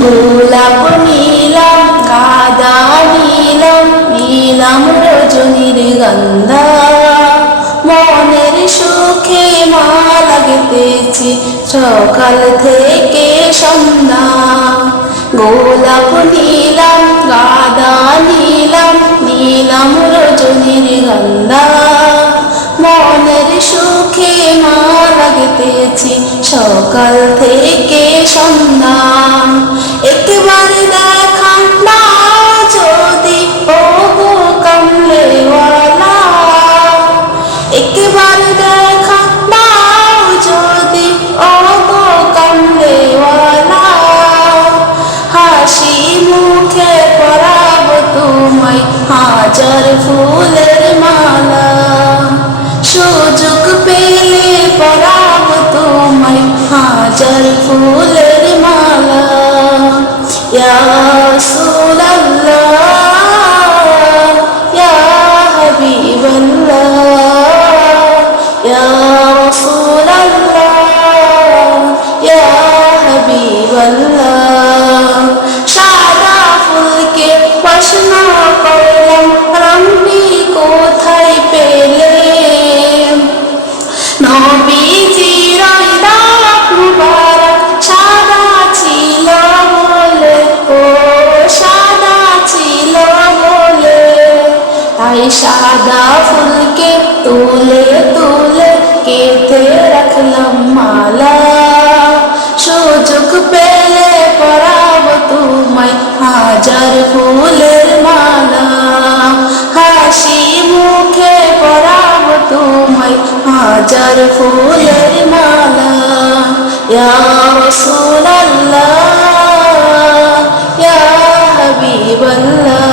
গোলাপ নীলাম গাঁদা নীলাম নীলাম রজনীর গন্ধা, মনের সুখে মালা গেঁথেছি সকাল থেকে সন্ধ্যা। গোলাপ নীলাম গাঁদা নীলাম নীলাম রজনীর গন্ধা, মনের সুখে মালা গেঁথেছি সকাল থেকে সন্ধ্যা। একবার দেখা দাও যদি ও গো কামলিওয়ালা, একবার দেখা দাও যদি ও গো কামলিওয়ালা, হাসি মুখে পরাব তোমায় হাজার ফুলের মালা, সুযোগ পেলে পরাব তোমায় হাজার ফুলের মালা। ইয়া রাসূলাল্লাহ ইয়া হাবিবাল্লাহ ইয়া রাসূলাল্লাহ ইয়া হাবিবাল্লাহ। সাদা ফুলকে প্রশ্ন করলাম রঙটি কোথায় পেলে, নবীজির দাঁত মুবারক সাদা ছিল বলে, ও সাদা ছিল বলে, তাই সাদা ফুলকে তুলে তুলে গেঁথে রাখলাম মালা, সুযোগ পেলে পরাব তোমায় হাজার ফুলের মালা, হাসি মুখে পরাব তোমায় হাজার ফুলের মালা। ইয়া রাসূলাল্লাহ ইয়া হাবিবাল্লাহ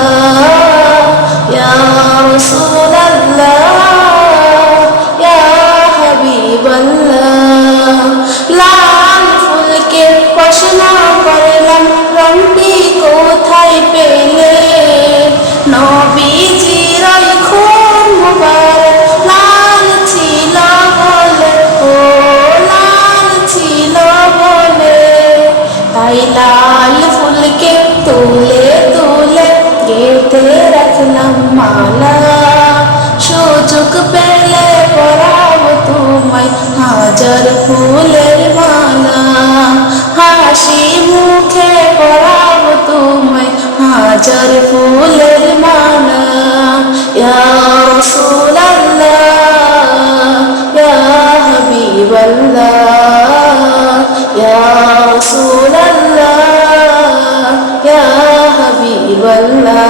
ইয়া রাসূলাল্লাহ ইয়া হাবিবাল্লাহ। লাল ফুলকে প্রশ্ন করলাম রঙটি কোথায় পেলে, নবীজির খুন মুবারক লাল ছিল বলে, ও লাল ছিল বলে, তাই লাল ফুলকে তুলে তুলে গেঁথে রাখলাম মালা, সুযোগ পেলে পরাব তোমায় হাজার ফুলের মালা, হাসি মুখে পরাব তোমায় হাজার ফুলের মালা। ইয়া রাসূলাল্লাহ ইয়া হাবিবাল্লাহ ইয়া রাসূলাল্লাহ ইয়া হাবিবাল্লাহ।